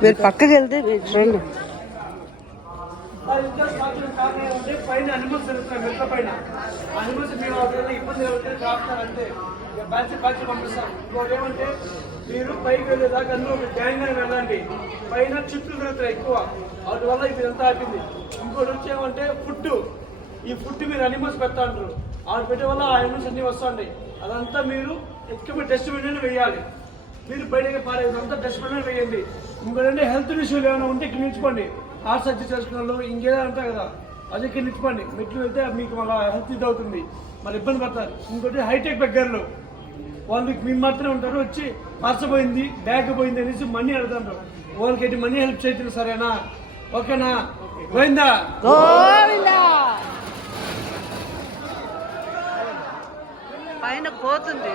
మీరు పక్కకి వెళ్తే మీరు చూడండి పైన అనిమల్స్ జరుగుతున్నాయి మెట్ల పైన అనిమల్స్ మీరు ఎవరైనా ఇబ్బంది కలిగితే రాస్తారంటే బ్యాచ్ బ్యాచ్ పంపిస్తాం ఇంకోటి ఏమంటే మీరు పైకి వెళ్ళేదాకా అందులో ఒక ట్యాంక్ అని వెళ్ళండి పైన చుట్టూ తిరుగుతాయి ఎక్కువ వాటి వల్ల ఇది ఎంత ఆపింది ఇంకోటి వచ్చి ఏమంటే ఫుడ్ ఈ ఫుడ్ మీరు అనిమల్స్ పెట్టంటారు ఆడ పెట్టే వల్ల ఆ అనిమల్స్ అన్ని వస్తుంటాయి అదంతా మీరు ఎక్కువ డస్ట్బిన్ వేయాలి మీరు బయటకి పారేది అంతా డస్ట్బిన్ వేయండి. ఇంకోటంటే హెల్త్ ఇష్యూలు ఏమైనా ఉంటే ఇక్కడ నిల్చుకోండి హార్ట్ సర్జరీ చేసుకున్న వాళ్ళు ఇంకేదో అంటారు కదా. అది ఇక్కడ నిల్చుకోండి మెట్లు వెళ్తే మీకు మళ్ళీ హెల్త్ ఇది అవుతుంది. మరి ఇబ్బంది పడతారు. ఇంకోటి హైటెక్ దగ్గరలో వాళ్ళు మేము మాత్రమే ఉంటారు. వచ్చి పర్స్ పోయింది బ్యాగ్ పోయింది అనేసి మనీ అడుగుతారు. వాళ్ళకి ఎట్టి మనీ హెల్ప్ చేయలేదు సరేనా? ఓకేనా? పోయిందా? పైన పోతుంది.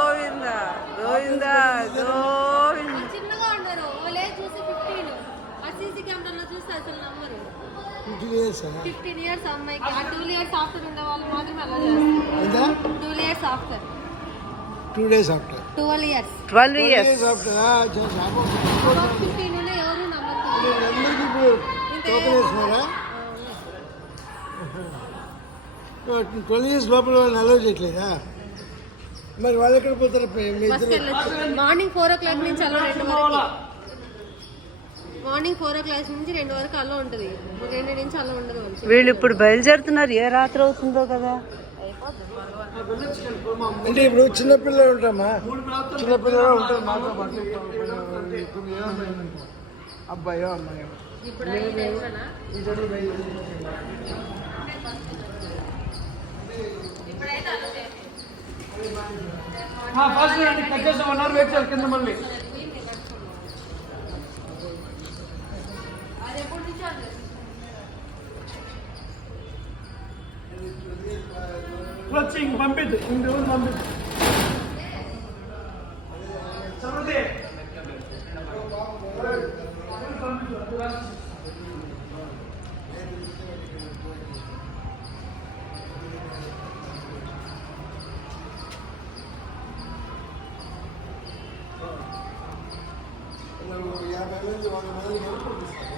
గోవిందా. చిన్నగా ఉన్నారు. వాళ్ళే చూసి ఫిఫ్టీన్ ఆ సీసీ కెమెరాలో చూసి అసలు నమ్మరు. ఫిఫ్టీన్ ఇయర్స్ అమ్మాయికి. ఆ టూ ఇయర్స్ ఆఫ్టర్ ఉండే వాళ్ళు మాత్రమే అలా చేస్తారు. Two years after two days after twelve years twelve years after fifteen ఎవరు నమ్మరు. ట్వెల్వ్ ఇయర్స్ లోపల వాళ్ళని అలౌ చేయట్లేదా? మరి వాళ్ళు ఎక్కడ పోతారు మార్నింగ్ ఫోర్ ఓ క్లాక్ నుంచి అలా రెండు వరకు. మార్నింగ్ ఫోర్ ఓ క్లాక్ నుంచి రెండు వరకు అలా ఉంటుంది. రెండు నుంచి అలా ఉండదు వీళ్ళు ఇప్పుడు బయలుదేరుతున్నారు. ఏ రాత్రి అవుతుందో కదా. అంటే ఇప్పుడు చిన్నపిల్లలు ఉంటామా చిన్నపిల్లలు ఉంటారు మాతో పాటు. అబ్బాయో అమ్మాయో. ఫస్ట్ రండి కట్ చేసాం వెయిట్ చేయాలి కింద మళ్ళీ. వచ్చి పంపిద్దు పంపిద్దు? நம்ம யாரும் வாங்க மாதிரி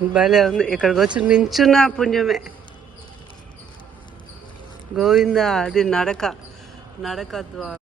భలే ఉంది. ఇక్కడికి వచ్చి నించున్న పుణ్యమే. గోవిందా అది నడక. నడక ద్వారా.